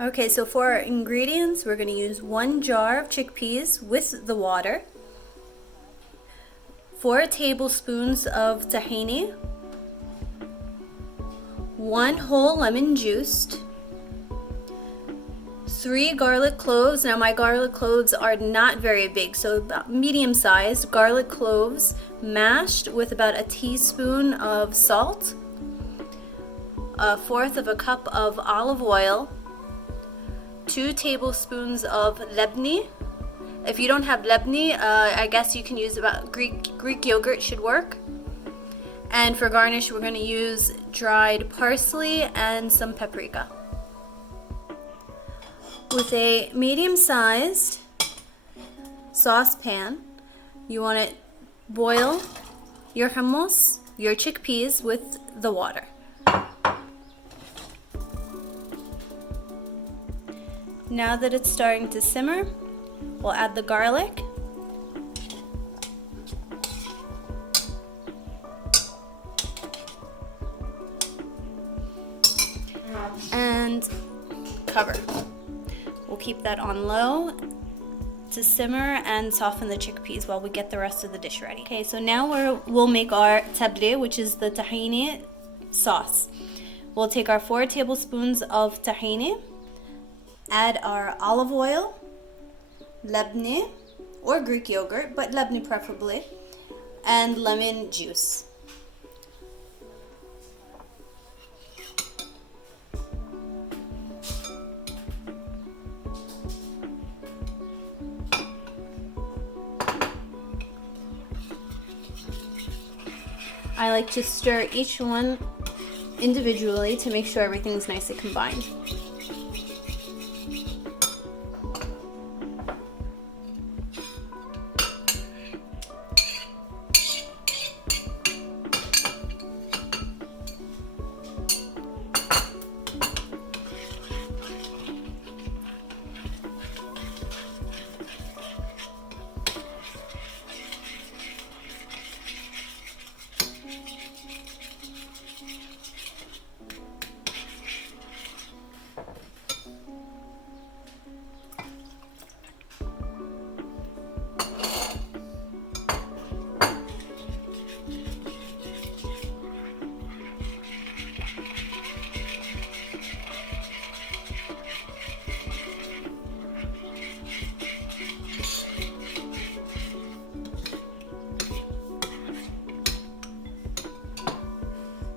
Okay, so for our ingredients, we're going to use 1 jar of chickpeas with the water, 4 tablespoons of tahini, 1 whole lemon juiced, 3 garlic cloves. Now my garlic cloves are not very big, so about medium-sized garlic cloves mashed with about a teaspoon of salt, 1/4 of a cup of olive oil, 2 tablespoons of lebni. If you don't have lebni, I guess you can use about Greek yogurt should work. And for garnish, we're going to use dried parsley and some paprika. With a medium-sized saucepan, you want to boil your hummus, your chickpeas, with the water. Now that it's starting to simmer, we'll add the garlic. And cover. We'll keep that on low to simmer and soften the chickpeas while we get the rest of the dish ready. Okay, so now we'll make our tabli, which is the tahini sauce. We'll take our 4 tablespoons of tahini, add our olive oil, lebni or Greek yogurt, but lebni preferably, and lemon juice. I like to stir each one individually to make sure everything's nicely combined.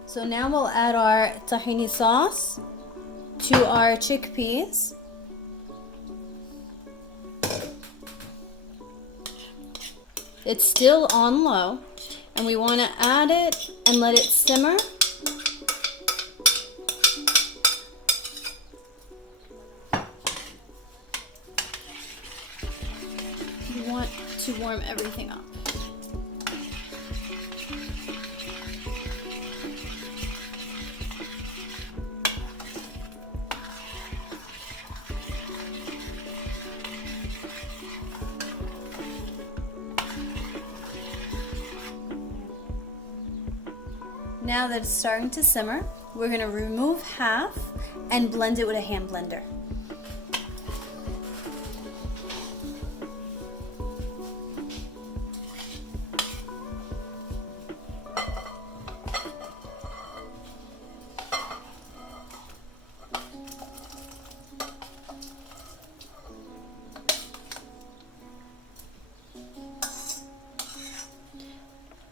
So now we'll add our tahini sauce to our chickpeas. It's still on low, and we want to add it and let it simmer. You want to warm everything up. Now that it's starting to simmer, we're going to remove half and blend it with a hand blender.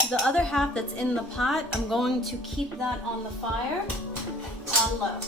The other half that's in the pot, I'm going to keep that on the fire on low.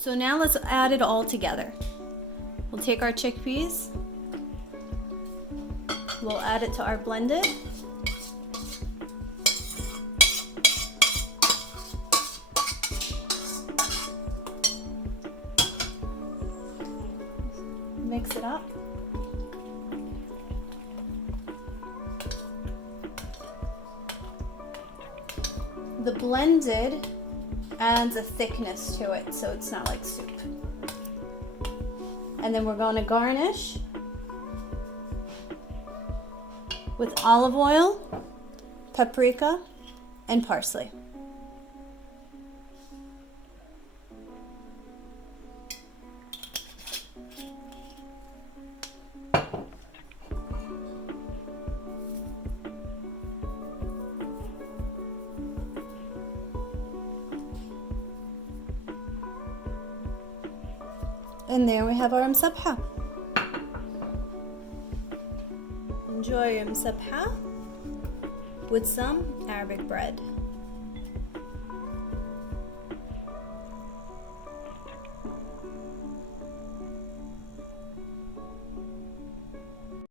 So now let's add it all together. We'll take our chickpeas, we'll add it to our blended, mix it up. The blended adds a thickness to it, so it's not like soup. And then we're going to garnish with olive oil, paprika, and parsley. And there we have our Imsebha. Enjoy your Imsebha with some Arabic bread.